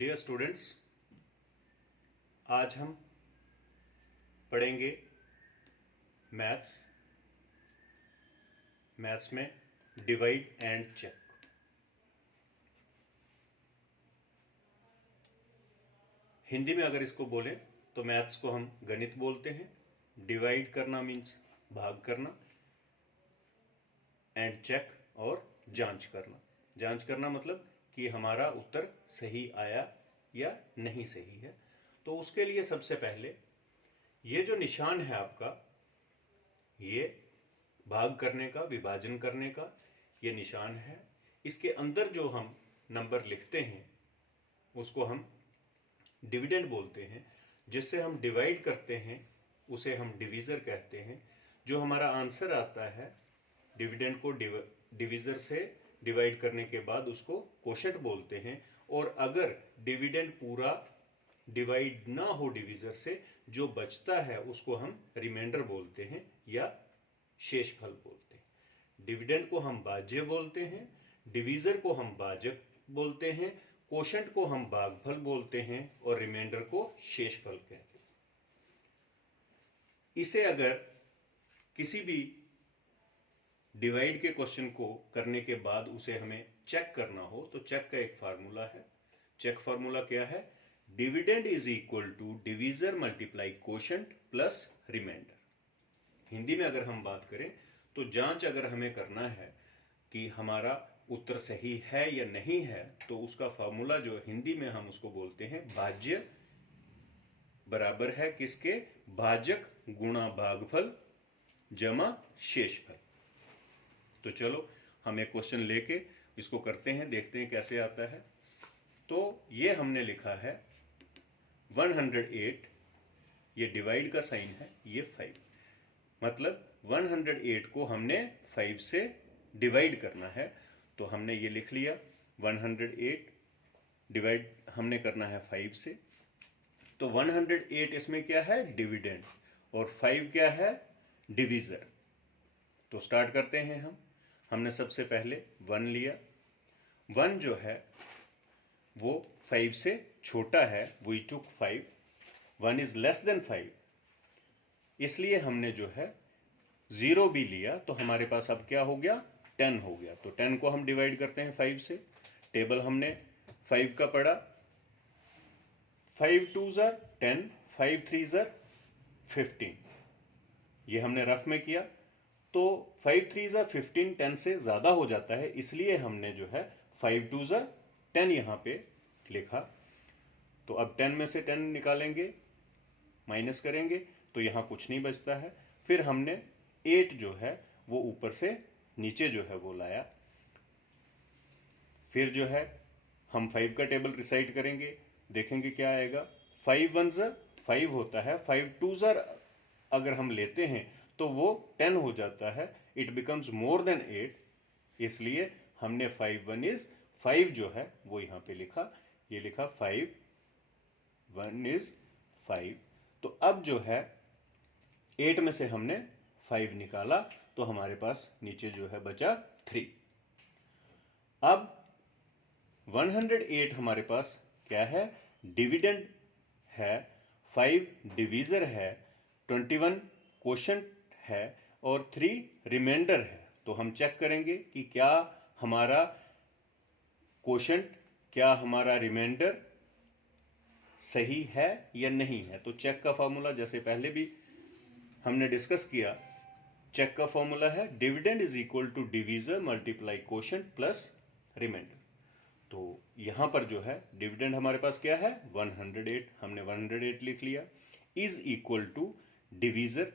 Dear students, आज हम पढ़ेंगे मैथ्स में डिवाइड एंड चेक। हिंदी में अगर इसको बोलें तो मैथ्स को हम गणित बोलते हैं। डिवाइड करना मीन्स भाग करना, एंड चेक और जांच करना। जांच करना मतलब कि हमारा उत्तर सही आया या नहीं सही है। तो उसके लिए सबसे पहले ये जो निशान है आपका, ये भाग करने का, विभाजन करने का ये निशान है। इसके अंदर जो हम नंबर लिखते हैं उसको हम डिविडेंड बोलते हैं। जिससे हम डिवाइड करते हैं उसे हम डिवीजर कहते हैं। जो हमारा आंसर आता है डिविडेंड को डिवीजर से डिवाइड करने के बाद उसको कोशेंट बोलते हैं। और अगर डिविडेंड पूरा डिवाइड ना हो डिवीजर से, जो बचता है उसको हम रिमाइंडर बोलते हैं या शेषफल बोलते हैं। डिविडेंड को हम भाज्य बोलते हैं, डिवीजर को हम भाजक बोलते हैं, कोशेंट को हम भागफल बोलते हैं और रिमाइंडर को शेषफल कहते हैं। इसे अगर किसी भी डिवाइड के क्वेश्चन को करने के बाद उसे हमें चेक करना हो तो चेक का एक फार्मूला है। चेक फार्मूला क्या है? Dividend is equal to divisor multiply quotient plus remainder. Hindi में अगर हम बात करें तो जांच अगर हमें करना है कि हमारा उत्तर सही है या नहीं है, तो उसका फार्मूला जो हिंदी में हम उसको बोलते हैं भाज्य बराबर है किसके? भाजक गुणा भागफल जमा शेषफल। तो चलो हम एक क्वेश्चन लेके इसको करते हैं, देखते हैं कैसे आता है। तो ये हमने लिखा है 108, ये डिवाइड का साइन है, ये 5, मतलब 108 को हमने 5 से डिवाइड करना है। तो हमने ये लिख लिया 108 डिवाइड हमने करना है 5 से। तो 108 इसमें क्या है? डिविडेंड, और 5 क्या है? डिवीजर। तो स्टार्ट करते हैं हमने सबसे पहले 1 लिया। 1 जो है वो 5 से छोटा है, we took 5। 1 is less than 5, इसलिए हमने जो है 0 भी लिया। तो हमारे पास अब क्या हो गया? 10 हो गया। तो 10 को हम डिवाइड करते हैं 5 से। टेबल हमने 5 का पढ़ा, 5 2 ज़र 10, 5 3 ज़र 15। ये हमने रफ में किया। तो 5 3 ज़र 15 10 से ज़्यादा हो जाता है, इसलिए हमने जो है 5 2 ज़र 10 यहाँ पे लिखा। तो अब 10 में से 10 निकालेंगे, माइनस करेंगे तो यहाँ कुछ नहीं बचता है। फिर हमने 8 जो है वो ऊपर से नीचे जो है वो लाया। फिर जो है हम 5 का टेबल रिसाइट करेंगे, देखेंगे क्या आएगा। 5 1 ज़र 5 होता है, 5 2 ज़र अगर हम लेते हैं तो वो 10 हो जाता है, इट बिकम्स मोर देन 8, इसलिए हमने 5 1 इज 5 जो है वो यहाँ पे लिखा। ये लिखा 5 1 इज 5। तो अब जो है 8 में से हमने 5 निकाला तो हमारे पास नीचे जो है बचा 3। अब 108 हमारे पास क्या है? डिविडेंड है, 5 डिवीजर है, 21 कोशेंट है और 3 रिमाइंडर है। तो हम चेक करेंगे कि क्या हमारा कोशेंट, क्या हमारा रिमाइंडर सही है या नहीं है। तो चेक का फॉर्मूला जैसे पहले भी हमने डिस्कस किया, चेक का फॉर्मूला है dividend is equal to divisor multiply quotient plus remainder. तो यहां पर जो है डिविडेंड हमारे पास क्या है? 108, हमने 108 लिख लिया, is equal to divisor,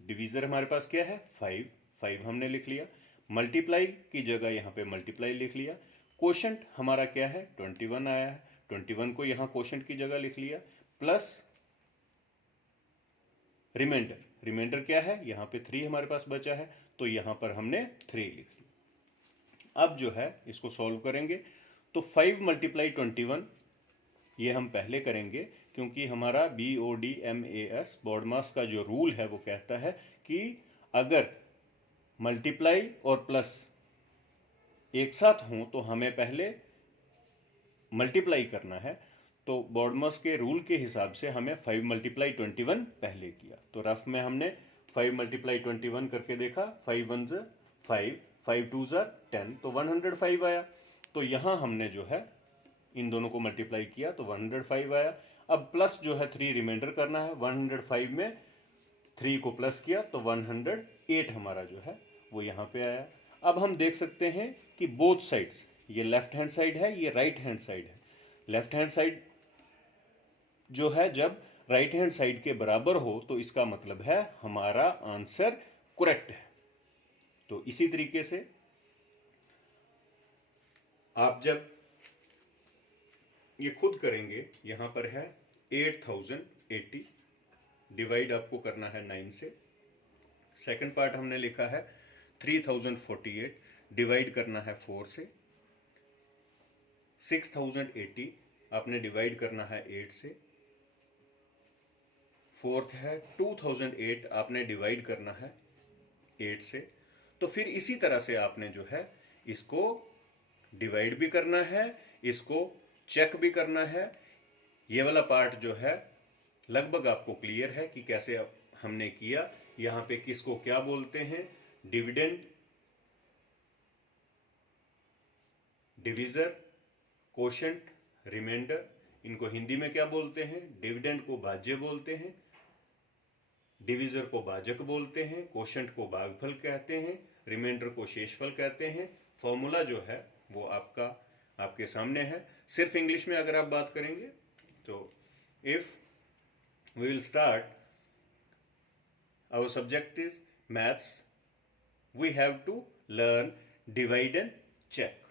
divisor हमारे पास क्या है? 5, 5 हमने लिख लिया। मल्टीप्लाई की जगह यहां पे मल्टीप्लाई लिख लिया। कोशेंट हमारा क्या है? 21 आया है, 21 को यहां कोशेंट की जगह लिख लिया, प्लस रिमाइंडर, रिमाइंडर क्या है? यहां पे 3 हमारे पास बचा है, तो यहां पर हमने 3 लिख लिया। अब जो है इसको सॉल्व करेंगे तो 5 मल्टीप्लाई 21 ये हम पहले करेंगे, क्योंकि हमारा BODMAS बोर्ड मास का जो रूल है वो कहता है कि अगर मल्टीप्लाई और प्लस एक साथ हों तो हमें पहले मल्टीप्लाई करना है। तो बॉडमस के रूल के हिसाब से हमें 5 मल्टीप्लाई 21 पहले किया। तो रफ में हमने 5 मल्टीप्लाई 21 करके देखा, 5 वन 5, 5 टू 10, तो 105 आया। तो यहाँ हमने जो है इन दोनों को मल्टीप्लाई किया तो 105 आया। अब प्लस जो है 3 रिमाइंडर करना है, 105 में 3 को प्लस किया तो 108 हमारा जो है वो यहाँ पे आया। अब हम देख सकते हैं कि बोथ साइड्स, ये लेफ्ट हैंड साइड है, ये राइट हैंड साइड है। लेफ्ट हैंड साइड जो है जब राइट हैंड साइड के बराबर हो तो इसका मतलब है हमारा आंसर करेक्ट है। तो इसी तरीके से आप जब ये खुद करेंगे, यहां पर है 8080, डिवाइड आपको करना है 9 से। सेकंड पार्ट हमने लिखा है 3048, डिवाइड करना है 4 से। 6080 आपने डिवाइड करना है 8 से। फोर्थ है 2008, आपने डिवाइड करना है 8 से। तो फिर इसी तरह से आपने जो है इसको डिवाइड भी करना है, इसको चेक भी करना है। ये वाला पार्ट जो है लगभग आपको क्लियर है कि कैसे हमने किया। यहां पे किसको क्या बोलते हैं, डिविडेंड, डिविजर, कोशेंट, रिमाइंडर। इनको हिंदी में क्या बोलते हैं, डिविडेंड को भाज्य बोलते हैं, डिविजर को भाजक बोलते हैं, कोशेंट को भागफल कहते हैं, रिमाइंडर को शेषफल कहते हैं। फॉर्मूला जो है वो आपके सामने है। सिर्फ इंग्लिश में अगर आप बात करेंगे तो if we will start, our subject is maths, we have to learn divide and check.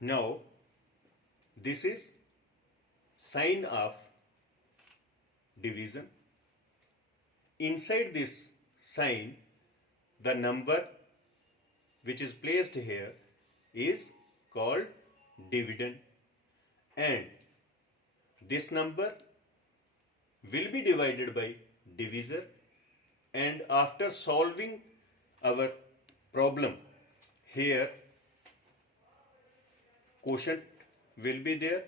Now this is sign of division. Inside this sign, the number which is placed here is called dividend, and this number will be divided by divisor. And after solving our problem here, quotient will be there,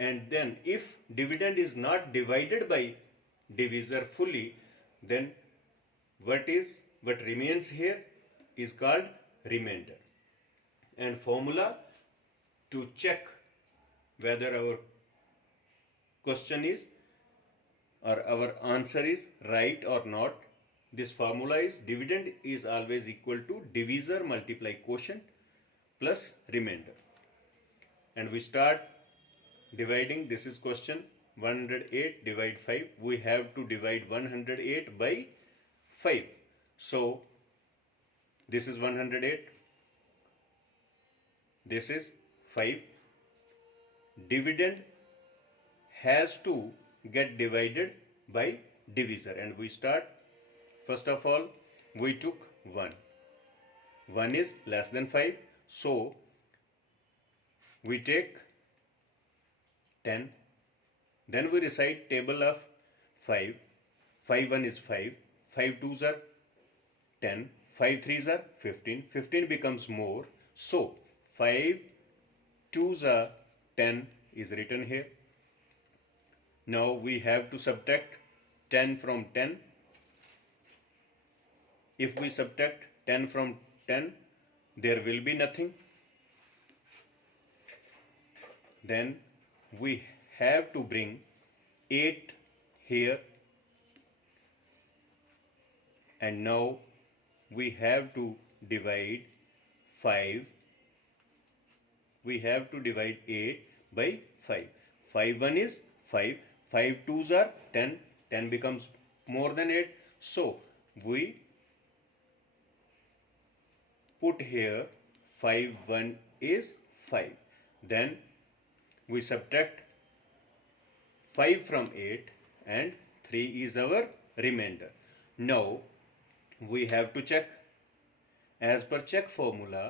and then if dividend is not divided by divisor fully, then what remains here is called remainder. And formula to check whether our question is or our answer is right or not, this formula is dividend is always equal to divisor multiply quotient plus remainder. And we start dividing. This is question 108, divide 5. We have to divide 108 by 5. So this is 108, this is 5. Dividend has to get divided by divisor, and we start. First of all, we took 1. 1 is less than 5, so we take 10. Then we recite table of 5. 5 1 is 5, 5 2s are 10, 5 3s are 15, 15 becomes more, so 5 2s are 10 is written here. Now we have to subtract 10 from 10. If we subtract 10 from 10, there will be nothing. Then we have to bring 8 here, and now we have to divide 5. We have to divide 8 by 5. 5 1 is 5, 5 2s are 10, 10 becomes more than 8, so we put here 5 1 is 5. Then we subtract 5 from 8, and 3 is our remainder. Now we have to check. As per check formula,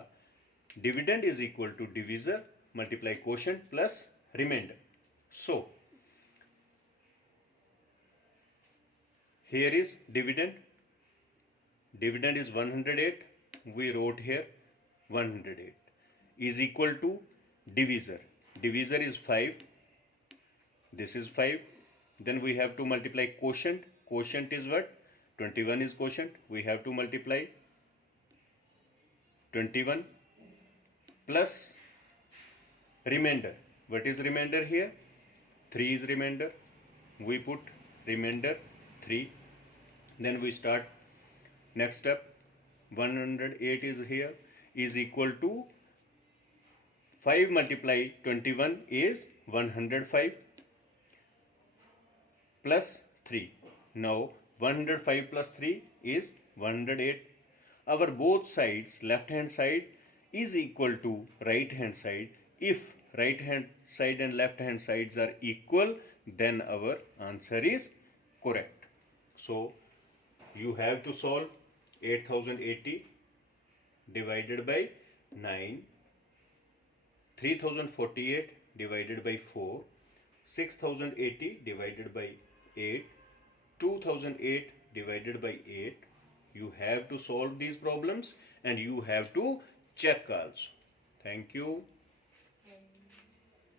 dividend is equal to divisor multiply quotient plus remainder. So here is dividend. Dividend is 108. We wrote here 108 is equal to divisor. divisor is 5, this is 5, then we have to multiply quotient. Quotient is what? 21 is quotient. We have to multiply 21 plus remainder. What is remainder here? 3 is remainder. We put remainder 3. Then we start next step. 108 is here, is equal to 5 multiply 21 is 105 plus 3. Now 105 plus 3 is 108. Our both sides, left hand side is equal to right hand side. If right hand side and left hand sides are equal, then our answer is correct. So you have to solve 8080 divided by 9, 3048 divided by 4, 6080 divided by 8, 2008 divided by 8. You have to solve these problems and you have to check also. Thank you.